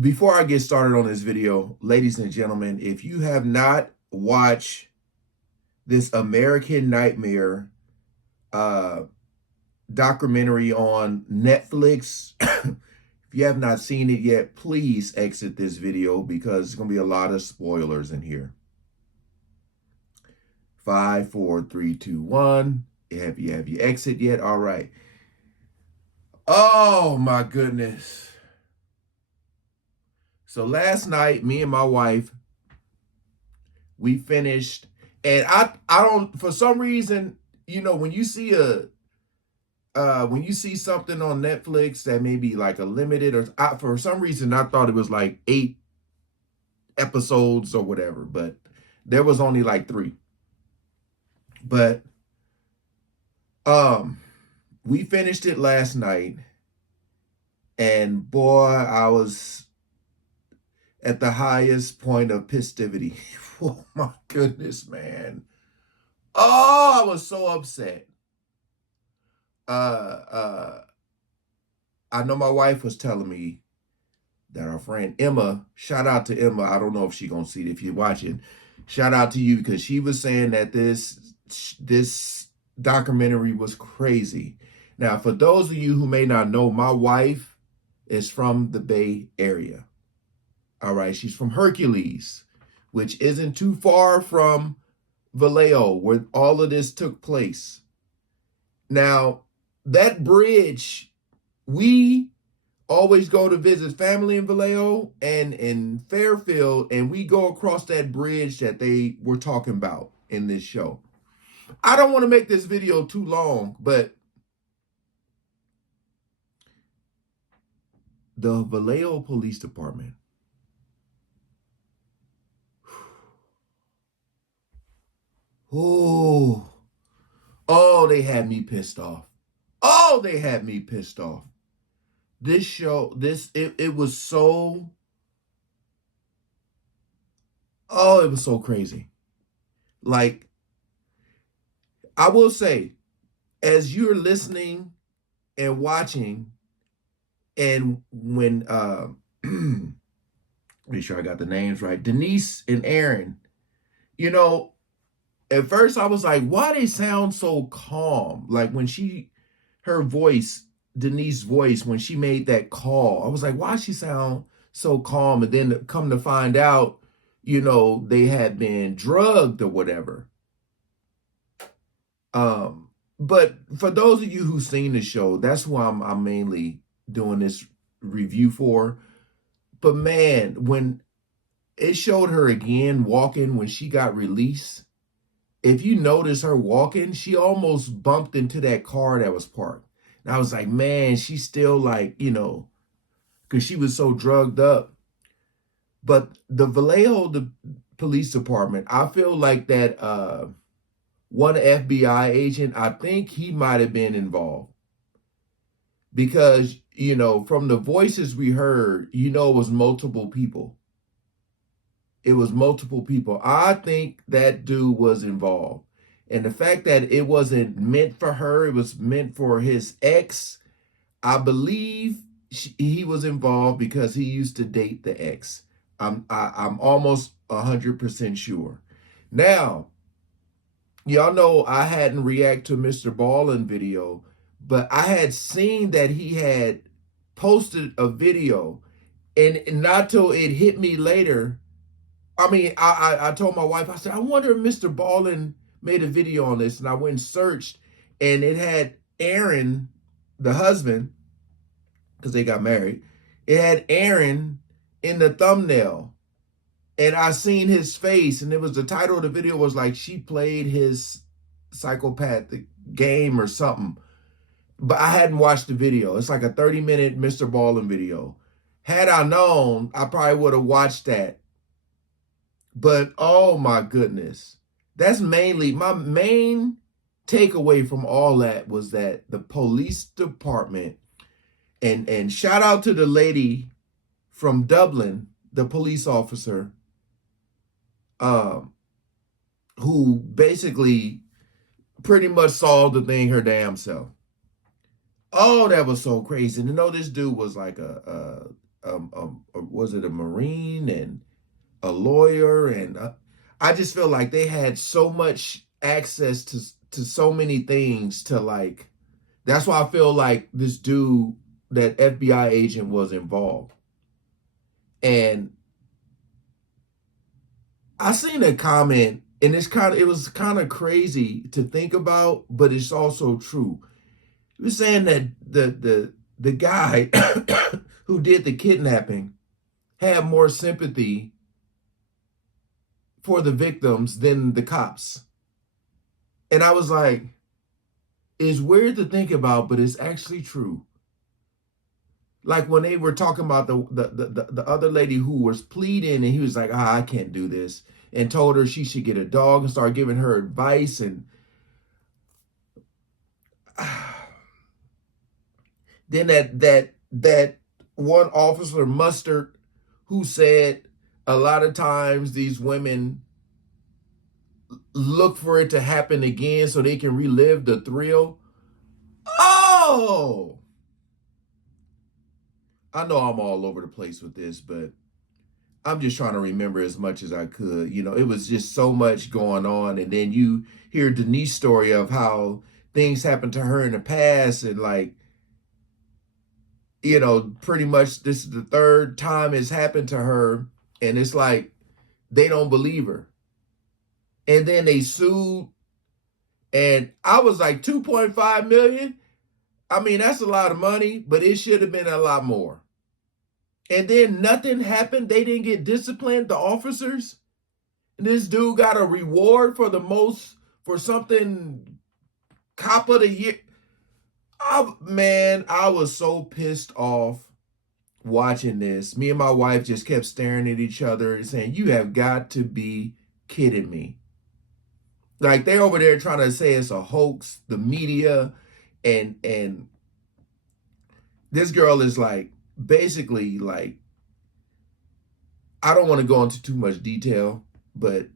Before I get started on this video, ladies and gentlemen, if you have not watched this American Nightmare uh, documentary on Netflix, if you have not seen it yet, please exit this video because there's going to be a lot of spoilers in here. 5, 4, 3, 2, 1. Have you exit yet? All right. Oh my goodness. So last night, me and my wife, we finished, and I don't, for some reason, when you see when you see something on Netflix that may be like a limited, or for some reason I thought it was like 8 episodes or whatever, but there was only like 3. But we finished it last night, and boy, I was at the highest point of festivity. Oh my goodness, man. Oh, I was so upset. Uh uh I know my wife was telling me that our friend Emma, shout out to Emma. I don't know if she's gonna see it if you're watching. Shout out to you, because she was saying that this documentary was crazy. Now, for those of you who may not know, my wife is from the Bay Area. All right, she's from Hercules, which isn't too far from Vallejo, where all of this took place. Now, that bridge, we always go to visit family in Vallejo and in Fairfield, and we go across that bridge that they were talking about in this show. I don't want to make this video too long, but the Vallejo Police Department, oh, they had me pissed off. Oh, they had me pissed off. This show, it was so, it was so crazy. Like, I will say, as you're listening and watching, and when make sure I got the names right, Denise and Aaron, at first I was like, why they sound so calm? Like when her voice, Denise's voice, when she made that call, I was like, why she sound so calm? And then come to find out, they had been drugged or whatever. But for those of you who've seen the show, that's who I'm mainly doing this review for. But man, when it showed her again walking when she got released, if you notice her walking, she almost bumped into that car that was parked. And I was like, man, she's still like, because she was so drugged up. But the Vallejo, the police department, I feel like that one FBI agent, I think he might have been involved. Because, from the voices we heard, it was multiple people. It was multiple people. I think that dude was involved. And the fact that it wasn't meant for her, it was meant for his ex, I believe he was involved because he used to date the ex. I'm almost 100% sure. Now, y'all know I hadn't reacted to Mr. Ballin video, but I had seen that he had posted a video, and not till it hit me later. I mean, I told my wife, I said, I wonder if Mr. Ballin made a video on this. And I went and searched, and it had Aaron, the husband, because they got married. It had Aaron in the thumbnail. And I seen his face, and it was the title of the video was like, she played his psychopathic game or something. But I hadn't watched the video. It's like a 30-minute Mr. Ballin video. Had I known, I probably would have watched that. But oh my goodness, that's mainly my main takeaway from all that was that the police department, and shout out to the lady from Dublin, the police officer, who basically pretty much solved the thing her damn self. Oh, that was so crazy. And to know this dude was like was it a Marine and a lawyer, and I just feel like they had so much access to so many things to like. That's why I feel like this dude, that FBI agent, was involved. And I seen a comment, and it was kind of crazy to think about, but it's also true. He was saying that the guy who did the kidnapping had more sympathy for the victims than the cops. And I was like, it's weird to think about, but it's actually true. Like when they were talking about the other lady who was pleading, and he was like, I can't do this, and told her she should get a dog and started giving her advice. And then that one officer, Mustard, who said a lot of times these women look for it to happen again so they can relive the thrill. Oh, I know I'm all over the place with this, but I'm just trying to remember as much as I could. It was just so much going on. And then you hear Denise's story of how things happened to her in the past. And like, pretty much this is the third time it's happened to her. And it's like, they don't believe her. And then they sued. And I was like, 2.5 million. I mean, that's a lot of money, but it should have been a lot more. And then nothing happened. They didn't get disciplined, the officers. And this dude got a reward for something, cop of the year. Man, I was so pissed off watching this. Me and my wife just kept staring at each other and saying, you have got to be kidding me. Like, they're over there trying to say it's a hoax, the media, and this girl is like, basically, like, I don't want to go into too much detail, but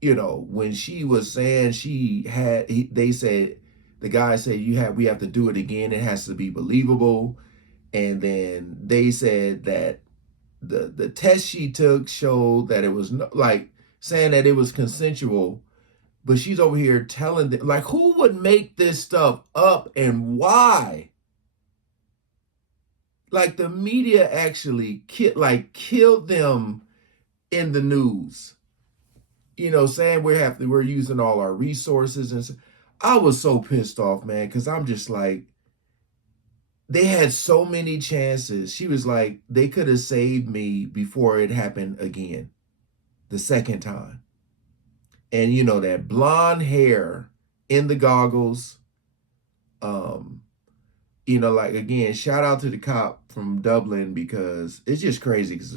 when she was saying they said, the guy said, we have to do it again. It has to be believable. And then they said that the test she took showed that it was like saying that it was consensual, but she's over here telling them, like, who would make this stuff up and why? Like, the media actually killed them in the news, saying we're using all our resources. And I was so pissed off, man, because I'm just like, they had so many chances. She was like, they could have saved me before it happened again, the second time. And that blonde hair in the goggles, like, again, shout out to the cop from Dublin, because it's just crazy. Because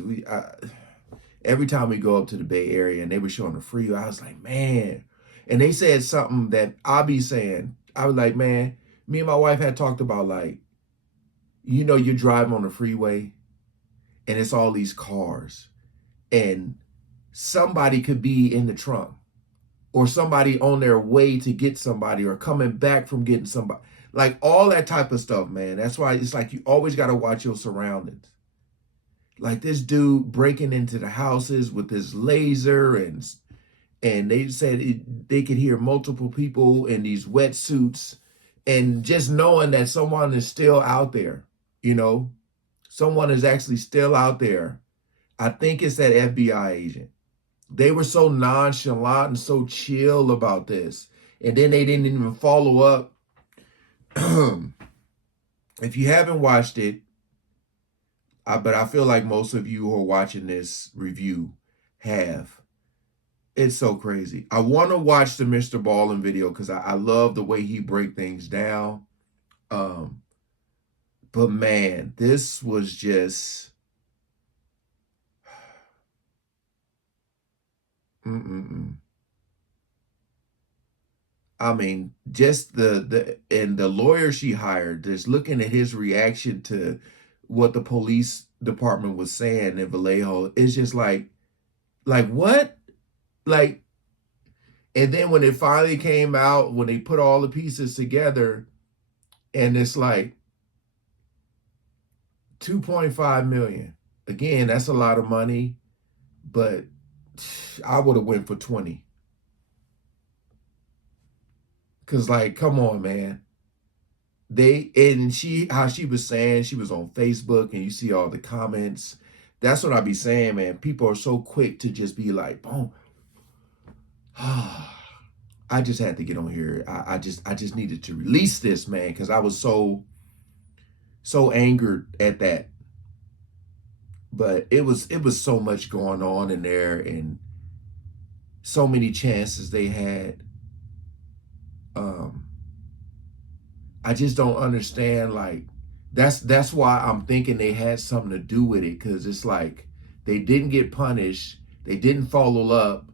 every time we go up to the Bay Area and they were showing the freeway, I was like, man. And they said something that I be saying. I was like, man, me and my wife had talked about, like, you're driving on the freeway and it's all these cars, and somebody could be in the trunk, or somebody on their way to get somebody, or coming back from getting somebody. Like, all that type of stuff, man. That's why it's like you always got to watch your surroundings. Like, this dude breaking into the houses with his laser, and they said they could hear multiple people in these wetsuits, and just knowing that someone is still out there, someone is actually still out there. I think it's that FBI agent. They were so nonchalant and so chill about this. And then they didn't even follow up. If you haven't watched it, but I feel like most of you who are watching this review have. It's so crazy. I want to watch the Mr. Ballin video because I love the way he break things down. But man, this was just... I mean, just the lawyer she hired, just looking at his reaction to what the police department was saying in Vallejo, it's just like what? Like, and then when it finally came out, when they put all the pieces together, and it's like 2.5 million. Again, that's a lot of money, but I would have went for 20. Cause like, come on, man. How she was saying she was on Facebook and you see all the comments. That's what I be saying, man. People are so quick to just be like, boom. I just had to get on here. I just needed to release this, man, because I was so angered at that. But it was so much going on in there and so many chances they had. Um, I just don't understand. Like that's why I'm thinking they had something to do with it, because it's like they didn't get punished, they didn't follow up.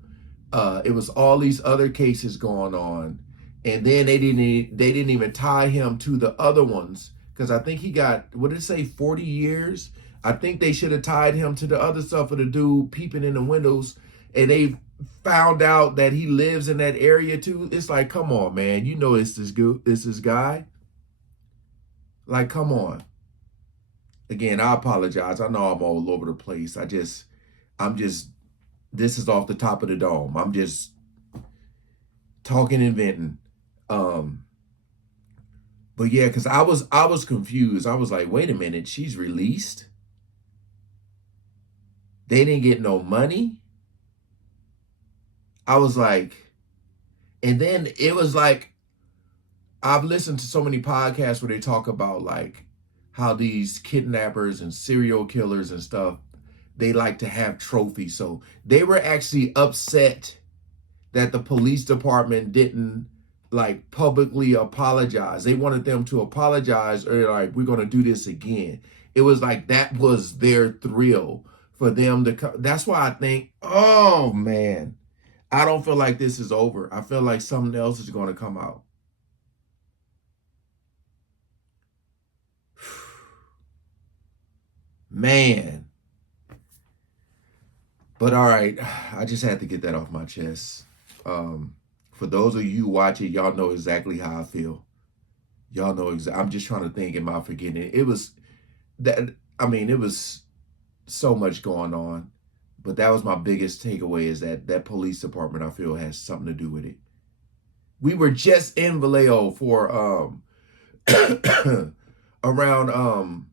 It was all these other cases going on, and then they didn't even tie him to the other ones, because I think he got, what did it say, 40 years. I think they should have tied him to the other stuff of the dude peeping in the windows, and they found out that he lives in that area too. It's like, come on, man, you know it's this guy. Like, come on. Again, I apologize. I know I'm all over the place. I'm just, this is off the top of the dome. I'm just talking and venting. Um, but yeah, because I was confused. I was like, wait a minute, she's released. They didn't get no money. I was like, and then it was like, I've listened to so many podcasts where they talk about like how these kidnappers and serial killers and stuff, they like to have trophies. So they were actually upset that the police department didn't like publicly apologize. They wanted them to apologize, or like, we're going to do this again. It was like that was their thrill for them to come. That's why I think, oh man, I don't feel like this is over. I feel like something else is going to come out. Man. But all right, I just had to get that off my chest. For those of you who watch it, y'all know exactly how I feel. Y'all know exactly. I'm just trying to think, am I forgetting it? It was that, I mean, it was so much going on. But that was my biggest takeaway, is that that police department, I feel, has something to do with it. We were just in Vallejo for around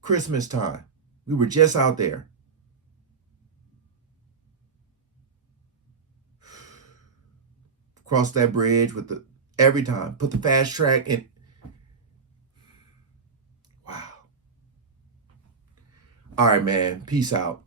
Christmas time. We were just out there. Cross that bridge with the every time. Put the fast track in. Wow. All right, man. Peace out.